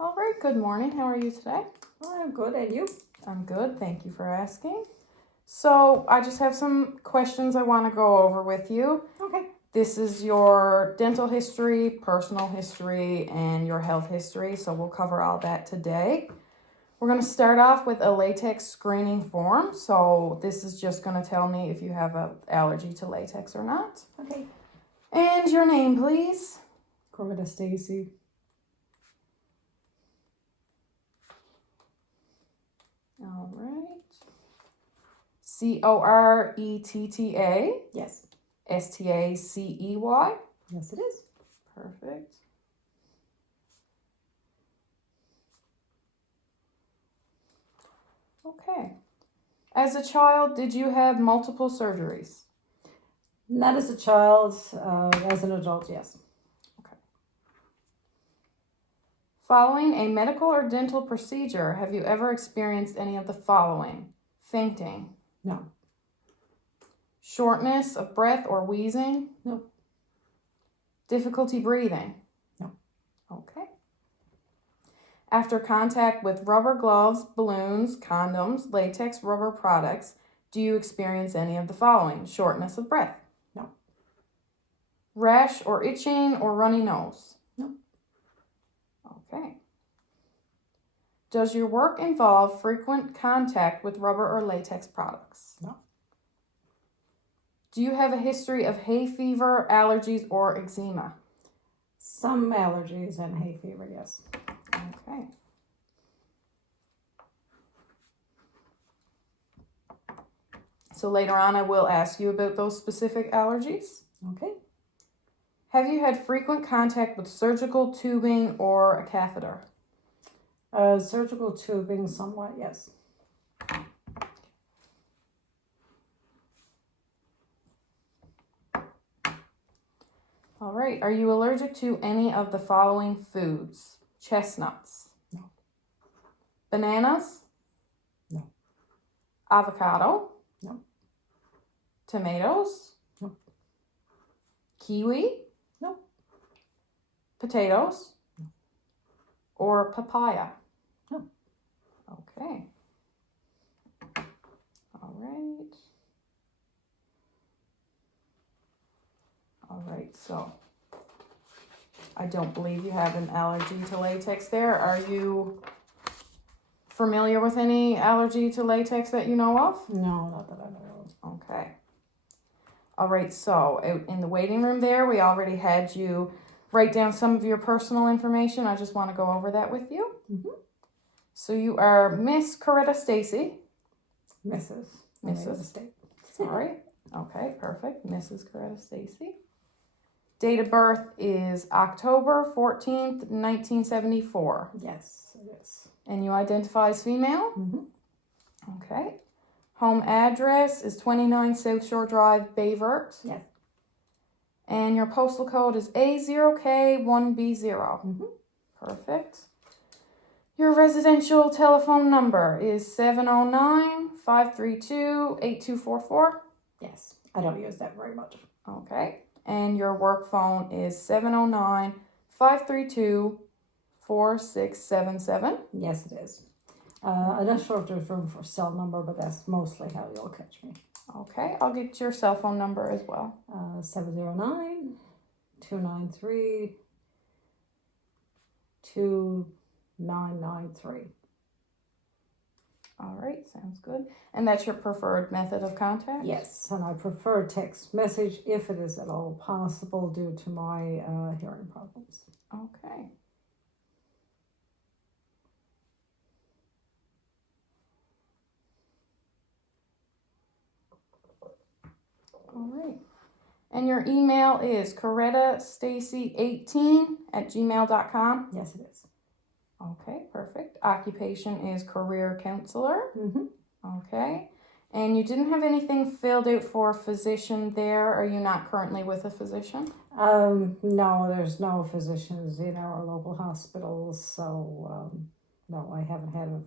All right, good morning. How are you today? I'm good, and you? I'm good. Thank you for asking. So, I just have some questions I want to go over with you. Okay. This is your dental history, personal history, and your health history. So, we'll cover all that today. We're going to start off with a latex screening form. So, this is just going to tell me if you have an allergy to latex or not. Okay. And your name, please. Coretta Stacy. All right. Coretta. Yes. Stacey. Yes, it is. Perfect. Okay. As a child, did you have multiple surgeries? Not as a child, as an adult, yes. Okay. Following a medical or dental procedure, have you ever experienced any of the following? Fainting? No. Shortness of breath or wheezing? No. Difficulty breathing? No. Okay. After contact with rubber gloves, balloons, condoms, latex rubber products, do you experience any of the following? Shortness of breath? No. Rash or itching or runny nose? No. Okay. Does your work involve frequent contact with rubber or latex products? No. Do you have a history of hay fever, allergies, or eczema? Some allergies and hay fever, yes. Okay. So later on, I will ask you about those specific allergies. Okay. Have you had frequent contact with surgical tubing or a catheter? Surgical tubing, somewhat, yes. All right. Are you allergic to any of the following foods? Chestnuts? No. Bananas? No. Avocado? No. Tomatoes? No. Kiwi? No. Potatoes? No. Or papaya? No. Okay. All right. All right, so I don't believe you have an allergy to latex there. Are you familiar with any allergy to latex that you know of? No, not that I know of. Okay. All right, so out in the waiting room there, we already had you write down some of your personal information. I just want to go over that with you. Mm-hmm. So you are Miss Coretta Stacy. Mrs. Mrs. Sorry. Okay, perfect. Mrs. Coretta Stacy. Date of birth is October 14th, 1974. Yes, it is. And you identify as female? Mm-hmm. Okay. Home address is 29 South Shore Drive, Bayvert. Yes. And your postal code is A0K1B0. Mm-hmm. Perfect. Your residential telephone number is 709-532-8244. Yes. I don't use that very much. Okay. And your work phone is 709-532-4677. Yes, it is. I'm not sure if there's room for cell number, but that's mostly how you'll catch me. Okay, I'll get your cell phone number as well. 709-293-2993. All right, sounds good. And that's your preferred method of contact? Yes, and I prefer text message if it is at all possible due to my hearing problems. Okay. All right. And your email is corettastacy18@gmail.com? Yes, it is. Okay, perfect. Occupation is career counselor. Mm-hmm. Okay. And you didn't have anything filled out for a physician there. Are you not currently with a physician? No, there's no physicians in our local hospitals, so no, I haven't had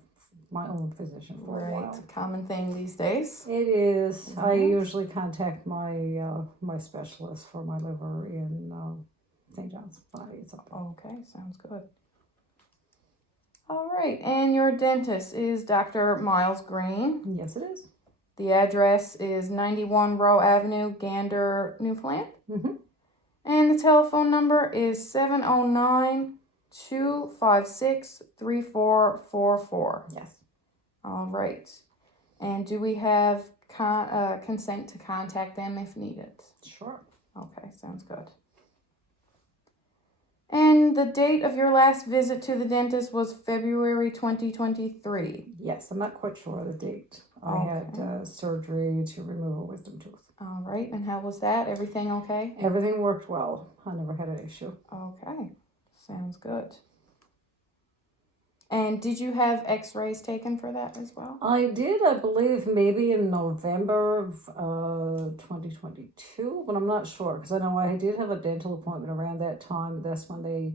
my own physician for a while. Common thing these days. It is. Nice. I usually contact my my specialist for my liver in St. John's. So. Okay, sounds good. right, and your dentist is Dr. Miles Green. Yes, it is. The address is 91 Row Avenue, Gander, Newfoundland. Mm-hmm. And the telephone number is 709-256-3444. Yes. All right. And do we have consent to contact them if needed? Sure. Okay, sounds good. And the date of your last visit to the dentist was February 2023. Yes, I'm not quite sure of the date. I Okay. had surgery to remove a wisdom tooth. All right, and how was that? Everything okay? Everything worked well. I never had an issue. Okay, sounds good. And did you have x-rays taken for that as well? I did, I believe, maybe in November of 2022, but I'm not sure because I know I did have a dental appointment around that time. That's when they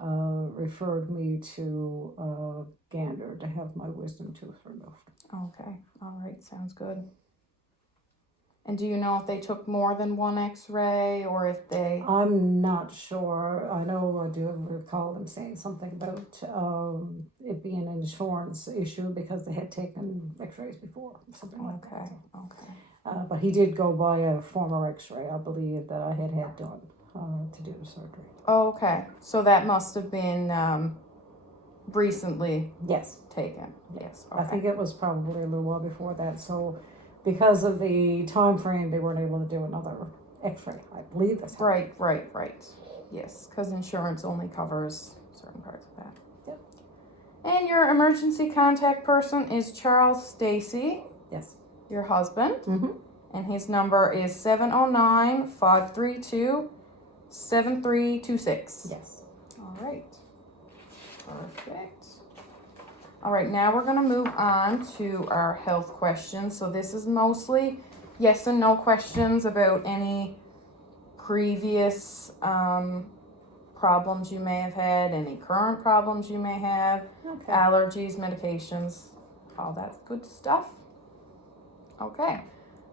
referred me to Gander to have my wisdom tooth removed. Okay, all right, sounds good. And do you know if they took more than one x-ray or if they... I'm not sure. I know I do recall them saying something about it being an insurance issue because they had taken x-rays before, something like that. Okay. But he did go by a former x-ray, I believe, that I had done to do the surgery. Okay, so that must have been recently Yes. taken. Yes, okay. I think it was probably a little while before that, so because of the time frame, they weren't able to do another x-ray. I believe that's how. Right. Yes, because insurance only covers certain parts of that. Yep. And your emergency contact person is Charles Stacy, Yes. your husband. Mm-hmm. And his number is 709-532-7326. Yes. All right. Perfect. All right, now we're going to move on to our health questions. So this is mostly yes and no questions about any previous problems you may have had, any current problems you may have, Okay. allergies, medications, all that good stuff. Okay.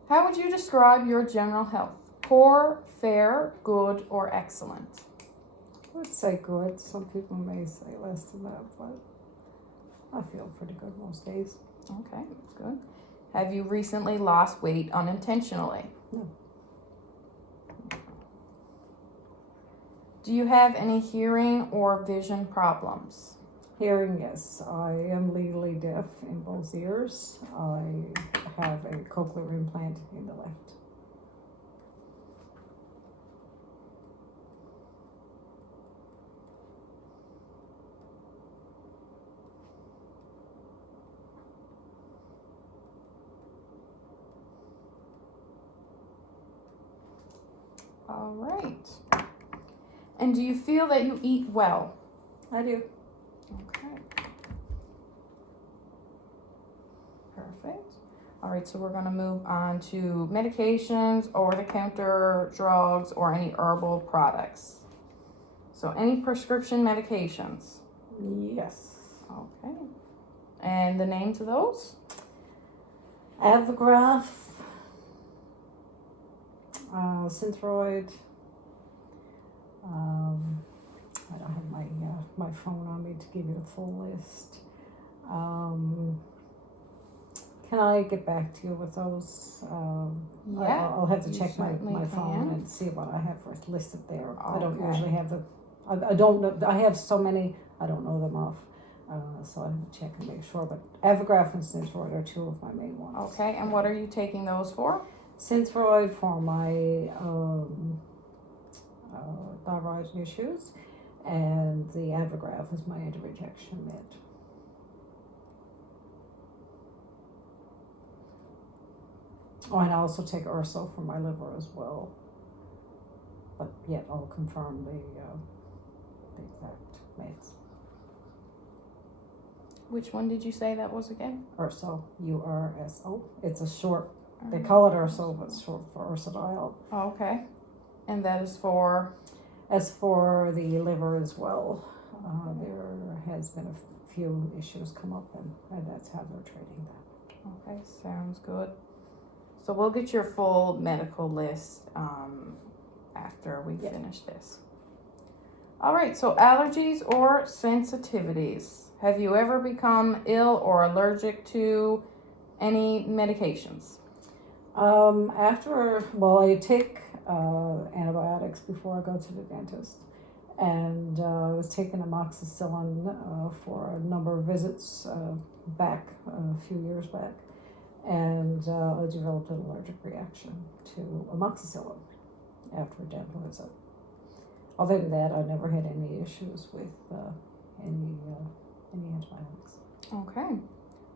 How would you describe your general health? Poor, fair, good, or excellent? I would say good. Some people may say less than that, but I feel pretty good most days. Okay, that's good. Have you recently lost weight unintentionally? No. Do you have any hearing or vision problems? Hearing, yes. I am legally deaf in both ears. I have a cochlear implant in the left. All right. And do you feel that you eat well? I do. Okay. Perfect. All right, so we're going to move on to medications, over-the-counter drugs, or any herbal products. So any prescription medications? Yes. Okay. And the names of those? Avograph, Synthroid. I don't have my phone on me to give you the full list. Can I get back to you with those? Yeah, I'll have to you check my certainly phone can. and see what I have listed there. I don't Okay. usually have I don't know. I have so many, I don't know them off. So I have to check and make sure. But Avograph and Synthroid are two of my main ones. Okay, and what are you taking those for? Synthroid for my thyroid issues, and the Avograph is my anti-rejection med. Oh, and I also take Urso for my liver as well. But yet I'll confirm the exact meds. Which one did you say that was again? Urso, URSO. It's a short. They call it Urso, but it's short for ursodiol. Oh, okay. And that is for? As for the liver as well, there has been a few issues come up, and that's how they're treating that. Okay, sounds good. So we'll get your full medical list after we finish this. All right, so allergies or sensitivities. Have you ever become ill or allergic to any medications? I take antibiotics before I go to the dentist, and I was taking amoxicillin for a number of visits back a few years back, and I developed an allergic reaction to amoxicillin after a dental visit. Other than that, I never had any issues with any antibiotics. Okay.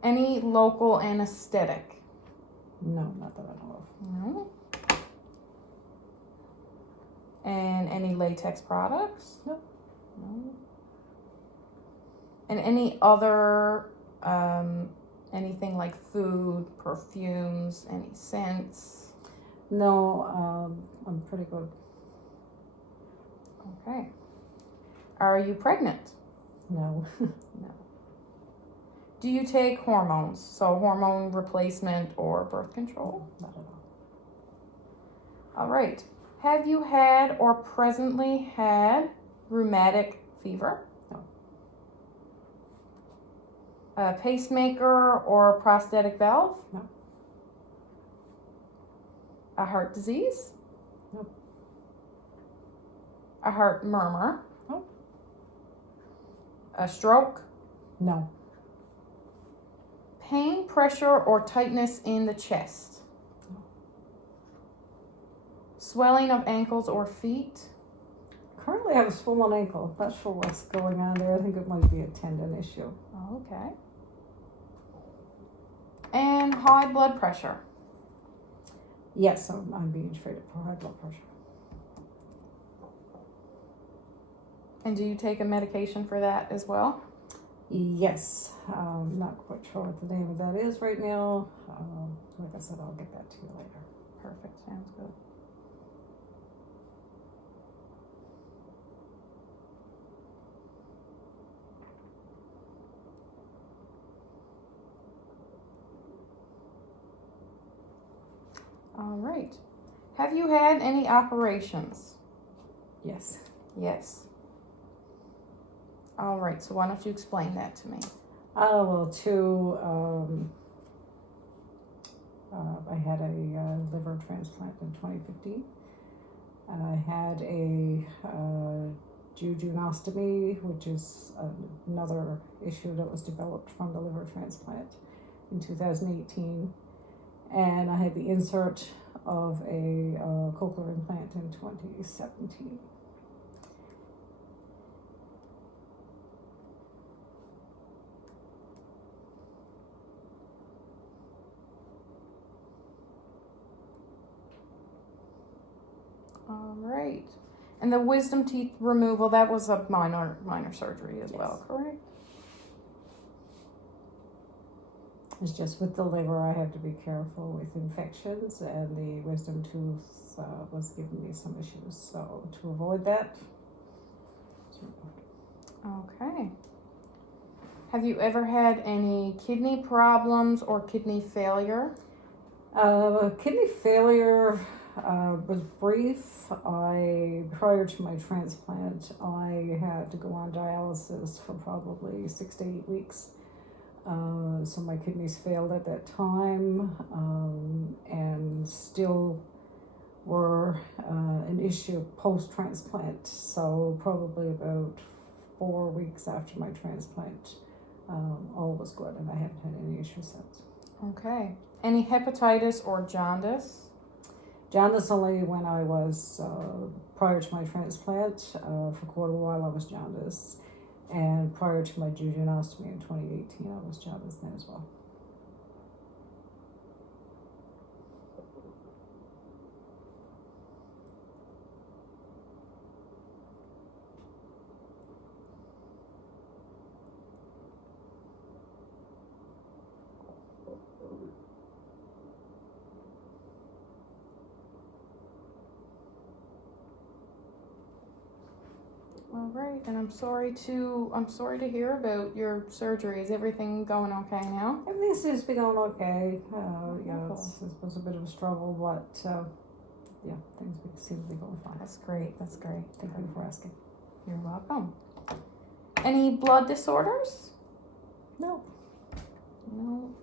Any local anesthetic? No, not that I know of. No. And any latex products? No. No. And any other, anything like food, perfumes, any scents? No, I'm pretty good. Okay. Are you pregnant? No. No. Do you take hormones? So hormone replacement or birth control? Not at all. All right. Have you had or presently had rheumatic fever? No. A pacemaker or prosthetic valve? No. A heart disease? No. A heart murmur? No. A stroke? No. Pain, pressure, or tightness in the chest? No. Swelling of ankles or feet? Currently, I have a swollen ankle. Not sure what's going on there. I think it might be a tendon issue. Okay. And high blood pressure? Yes, I'm being treated for high blood pressure. And do you take a medication for that as well? Yes, I'm not quite sure what the name of that is right now. Like I said, I'll get that to you later. Perfect. Sounds good. All right. Have you had any operations? Yes. Yes. All right. So why don't you explain that to me? I had a liver transplant in 2015. I had a jejunostomy, which is another issue that was developed from the liver transplant in 2018. And I had the insert of a cochlear implant in 2017. All right. And the wisdom teeth removal, that was a minor surgery as well, correct? It's just with the liver, I have to be careful with infections, and the wisdom tooth was giving me some issues. So to avoid that, it's removed. Okay. Have you ever had any kidney problems or kidney failure? Kidney failure was brief. Prior to my transplant, I had to go on dialysis for probably 6 to 8 weeks. So my kidneys failed at that time, and still were an issue post-transplant. So probably about 4 weeks after my transplant, all was good, and I haven't had any issues since. Okay. Any hepatitis or jaundice? Jaundice only when I was, prior to my transplant, for quite a while I was jaundice. And prior to my jejunostomy in 2018, I was jaundice then as well. All right, and I'm sorry to hear about your surgery. Is everything going okay now? Everything seems to be going okay. It was a bit of a struggle, but things seem to be going fine. That's great. That's great. Thank you for asking. You're welcome. Any blood disorders? No. No.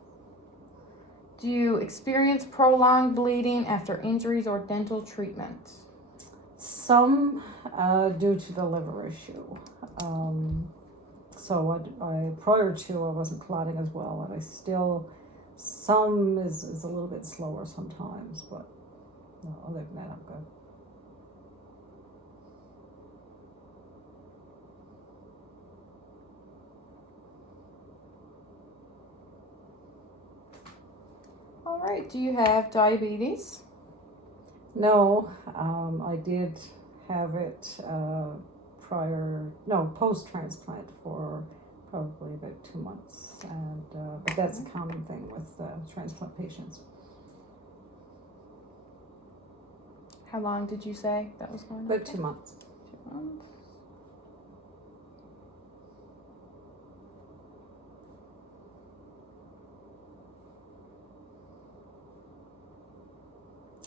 Do you experience prolonged bleeding after injuries or dental treatment? Some due to the liver issue. So I prior to I wasn't clotting as well, and I still, some is a little bit slower sometimes, but no, other than that I'm good. All right. Do you have diabetes? No, I did have it post-transplant for probably about 2 months, and but that's a common thing with transplant patients. How long did you say that was going on? About 2 months. 2 months.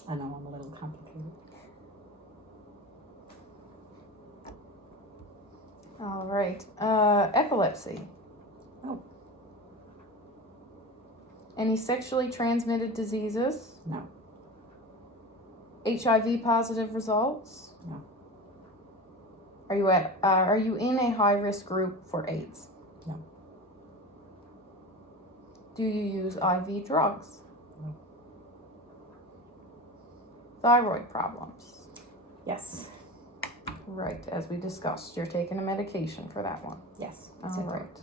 I know I'm a little complicated. All right. Epilepsy. Oh. Any sexually transmitted diseases? No. HIV positive results? No. Are you in a high risk group for AIDS? No. Do you use IV drugs? No. Thyroid problems? Yes. Right, as we discussed, you're taking a medication for that one. Yes. All right.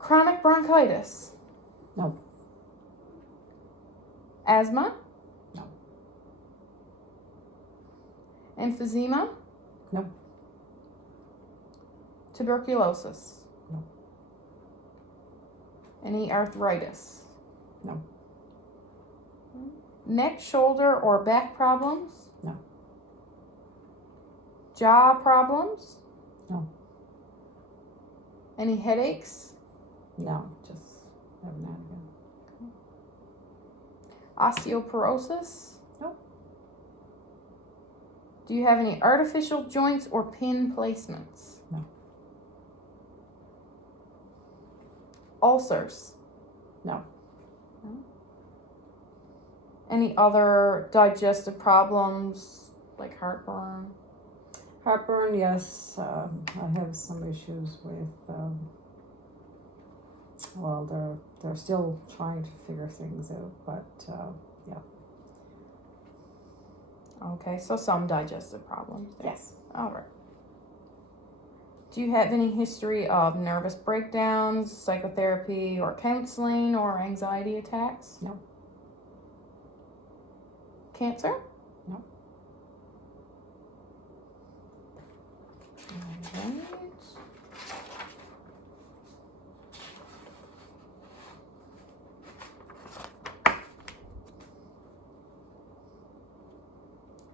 Chronic bronchitis? No. Asthma? No. Emphysema? No. Tuberculosis? No. Any arthritis? No. Neck, shoulder, or back problems? No. Jaw problems? No. Any headaches? No. Just every now and again. Osteoporosis? No. Do you have any artificial joints or pin placements? No. Ulcers? No. Any other digestive problems like heartburn? Heartburn, yes. I have some issues with. They're still trying to figure things out, but yeah. Okay, so some digestive problems there. Yes. All right. Do you have any history of nervous breakdowns, psychotherapy, or counseling, or anxiety attacks? No. Cancer? No. All right.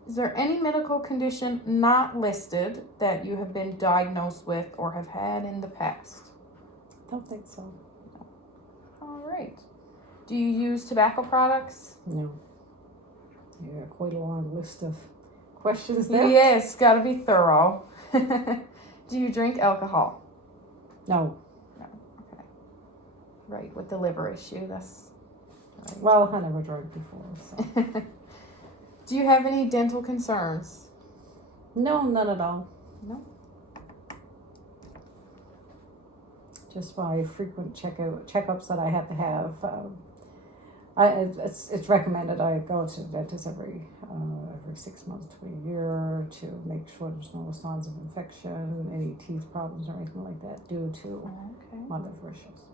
Is there any medical condition not listed that you have been diagnosed with or have had in the past? Don't think so. No. All right. Do you use tobacco products? No. Yeah, quite a long list of questions there. Yes, got to be thorough. Do you drink alcohol? No. No. Okay. Right, with the liver issue, that's right. Well, I never drank before, so. Do you have any dental concerns? No, none at all. No. Just my frequent checkups that I have to have. It's recommended I go to the dentist every 6 months to a year to make sure there's no signs of infection, any teeth problems or anything like that due to my liver issues.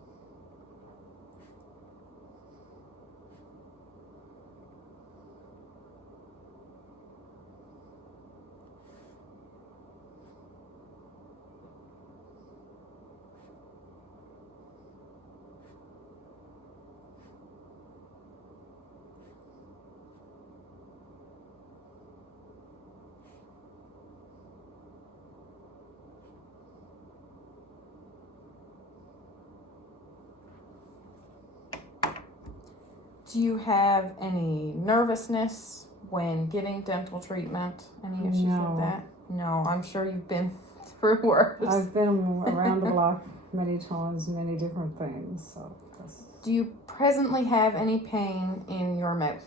Do you have any nervousness when getting dental treatment? Any issues with that? No, I'm sure you've been through worse. I've been around the block many times, many different things. So that's, Do you presently have any pain in your mouth?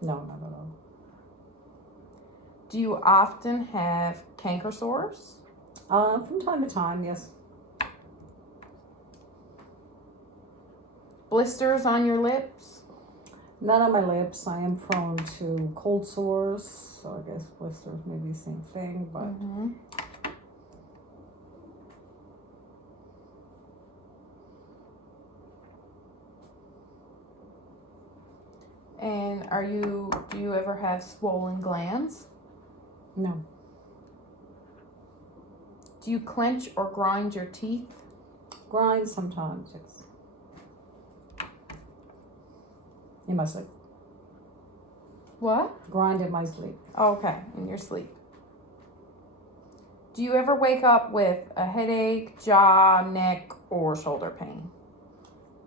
no, not at all. Do you often have canker sores? From time to time, yes. Blisters on your lips? Not on my lips. I am prone to cold sores, so I guess blisters may be the same thing, but Mm-hmm. And do you ever have swollen glands? no. Do you clench or grind your teeth? Grind sometimes, yes. In my sleep. What? Grind in my sleep. Okay, in your sleep. Do you ever wake up with a headache, jaw, neck, or shoulder pain?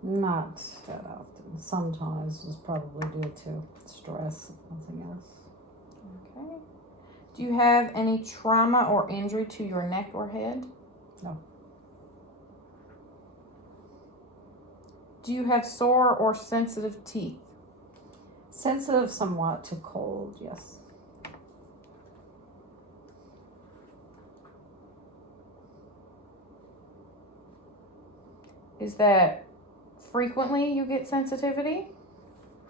Not that often. Sometimes it's probably due to stress, if nothing else. Okay. Do you have any trauma or injury to your neck or head? No. Do you have sore or sensitive teeth? Sensitive somewhat to cold, yes. Is that frequently you get sensitivity?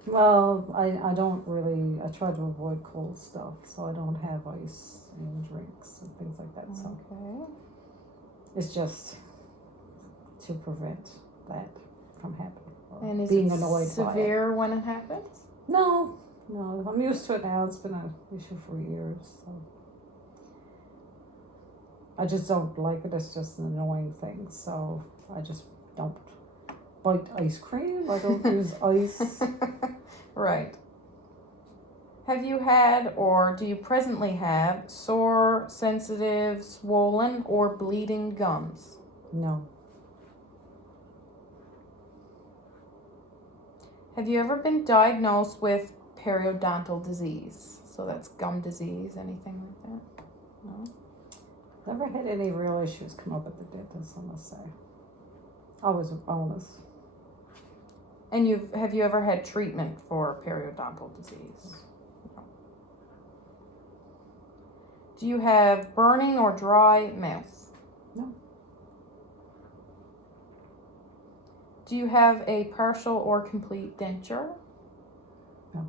Well, I don't really, I try to avoid cold stuff, so I don't have ice in drinks and things like that. So Okay. it's just to prevent that from happening. Or And is being it annoyed by it. severe when it happens? No, I'm used to it now. It's been an issue for years. So I just don't like it. It's just an annoying thing. So I just don't bite ice cream. I don't use ice. Right. Have you had or do you presently have sore, sensitive, swollen, or bleeding gums? No. Have you ever been diagnosed with periodontal disease? So that's gum disease, anything like that? No? Never had any real issues come up at the dentist, I must say. Always a bonus. And have you ever had treatment for periodontal disease? No. Do you have burning or dry mouth? No. Do you have a partial or complete denture? No.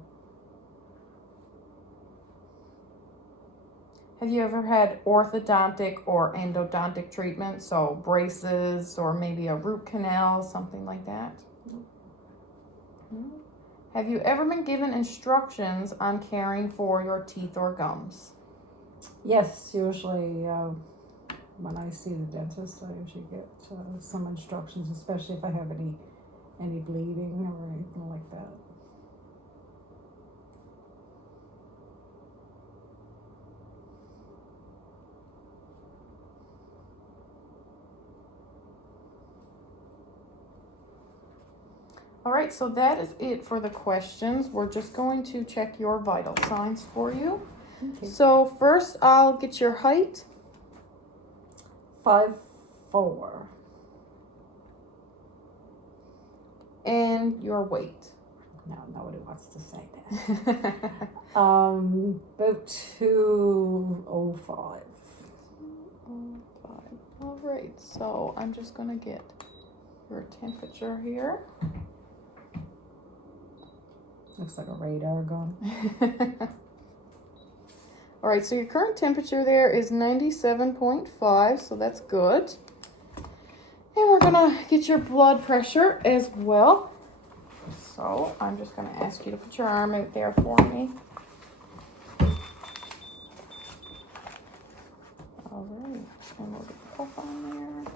Have you ever had orthodontic or endodontic treatment? So braces or maybe a root canal, something like that? No. Have you ever been given instructions on caring for your teeth or gums? Yes, usually when I see the dentist, I usually get some instructions, especially if I have any bleeding or anything like that. All right, so that is it for the questions. We're just going to check your vital signs for you. Okay. So first, I'll get your height. 5'4". And your weight. No, nobody wants to say that. About 205. All right, so I'm just gonna get your temperature here. Looks like a radar gun. All right, so your current temperature there is 97.5, so that's good. And we're gonna get your blood pressure as well. So I'm just gonna ask you to put your arm out there for me. All right, and we'll get the cuff on there.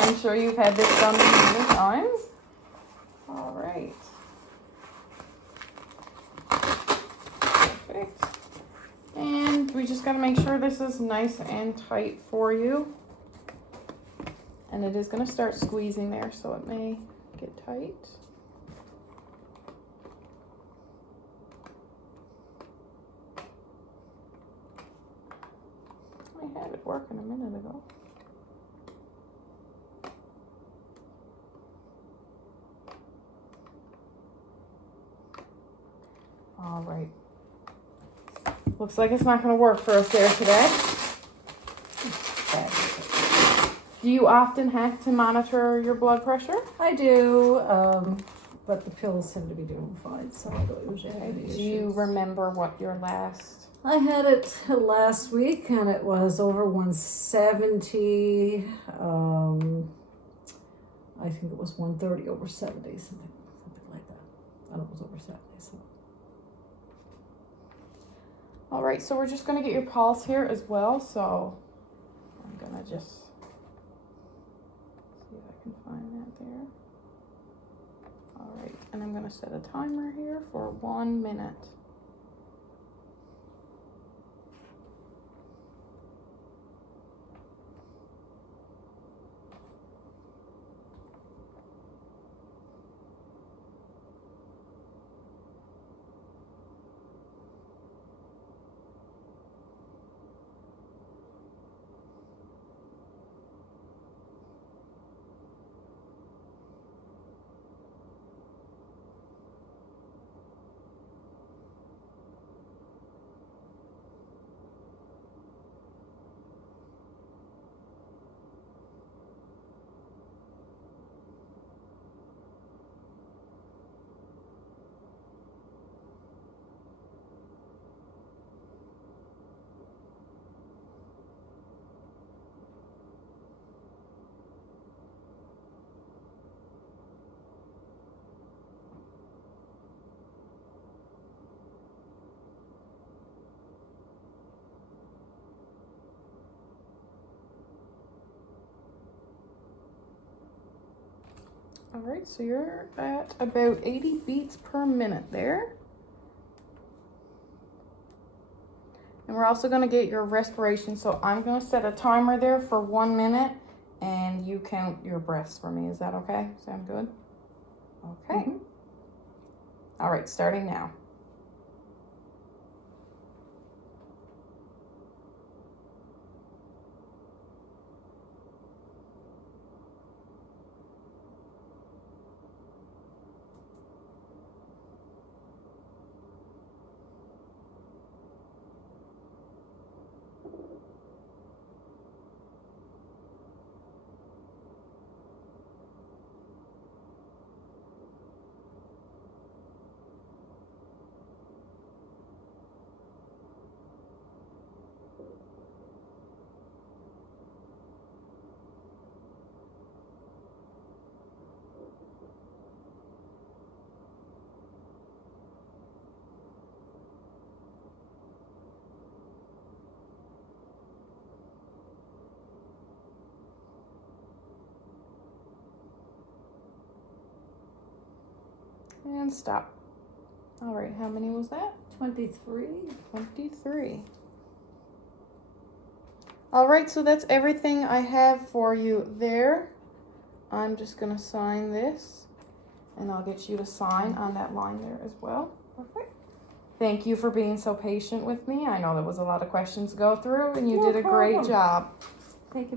I'm sure you've had this done many times. All right. Perfect. And we just got to make sure this is nice and tight for you. And it is going to start squeezing there, so it may get tight. I had it working a minute ago. All right. Looks like it's not going to work for us there today. Do you often have to monitor your blood pressure? I do, but the pills seem to be doing fine, so I don't usually have any issues. Do you remember what your last... I had it last week, and it was over 170. I think it was 130 over 70, something like that. And it was over 70, so. All right, so we're just going to get your pulse here as well, so I'm going to just see if I can find that there. All right, and I'm going to set a timer here for 1 minute. All right, so you're at about 80 beats per minute there. And we're also gonna get your respiration. So I'm gonna set a timer there for 1 minute and you count your breaths for me. Is that okay? Sound good? Okay. Mm-hmm. All right, starting now. And stop. All right, how many was that? 23. 23. All right, so that's everything I have for you there. I'm just gonna sign this and I'll get you to sign on that line there as well. Perfect. Thank you for being so patient with me. I know there was a lot of questions to go through and you No did a great problem. job. Thank you.